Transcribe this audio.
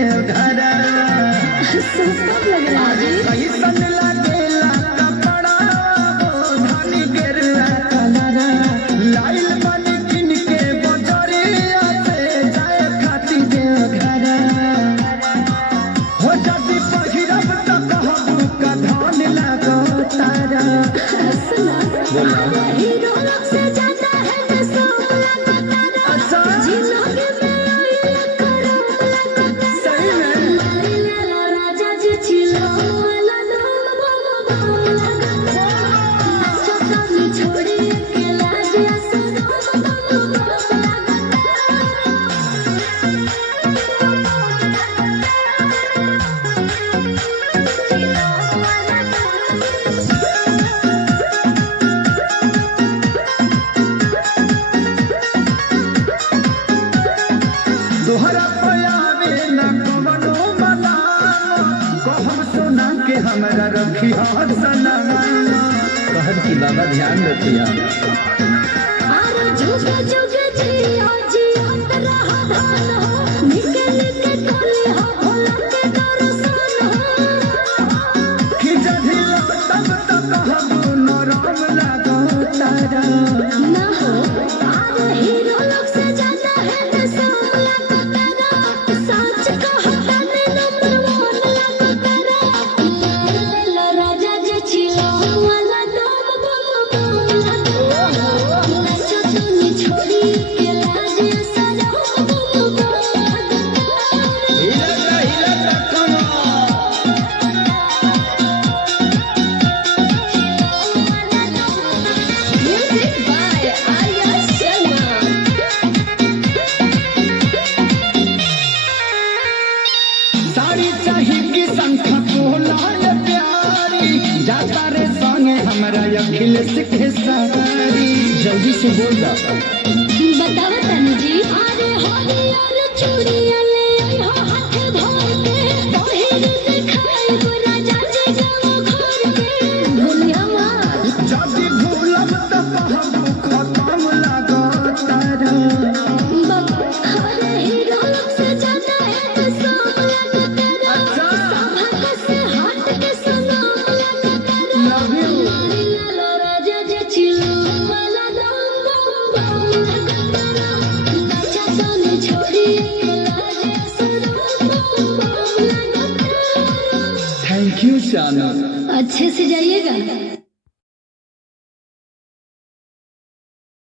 Deoghar super लग रहा है जी। कैसन लागेला कपड़ा धनी गिरला कलर लाइल बन किन के बजरिया से जाए खाती देवघर हो जदी पहिरब त कहबू का धन लागो तारा सुना हीरो लोग से ज्यादा है जो सोला का तारा जिंदगी में आई करो सही में लो राजा जी चिलो वाला दम सोचनी छोड़ी अकेला जिया सुनो तोहरा पयावे न कवनो मना कहम सोना के हमरा रखी हसना कहब की बाबा ध्यान रखिया आरो जुग जुग जियो जियो रहा धान हो निकल के कोली हो भोला के दर्शन हो कि जधिला तब तक कहबू नरम लागो तारा ना हो आरो हीरो लोग से ज्यादा है तो सोला का तारा सच कहता ने नंबर 1 लगा तारा लो राजा जी चिलो वाला दम सोचनी छोड़ी के लाज सरो हिलता हिलता कमा Music by Arya Sharma. Sari चाही की संख बोलाय प्यारी जाता रे संगे हमरा अखिलेश के सारी जल्दी से बोल दा बताओ तनु जी अरे हरियर चूड़िया ले आई हो हाथ भर के पहिर दिखाई गो राजा जी गाँव घर के भूलिया मार जदी भूलब त कहबू खत्म लागो तारा अरे हीरो लोग से ज्यादा है तो सोला का तारा सभा से हट के सुनो लगा तारा लव यू लो राजा जी चिलो वाला दम लगा तारा अच्छा जाने छोड़ी के लाज सरो लगा तारा थैंक यू शानू अच्छे से जाइएगा।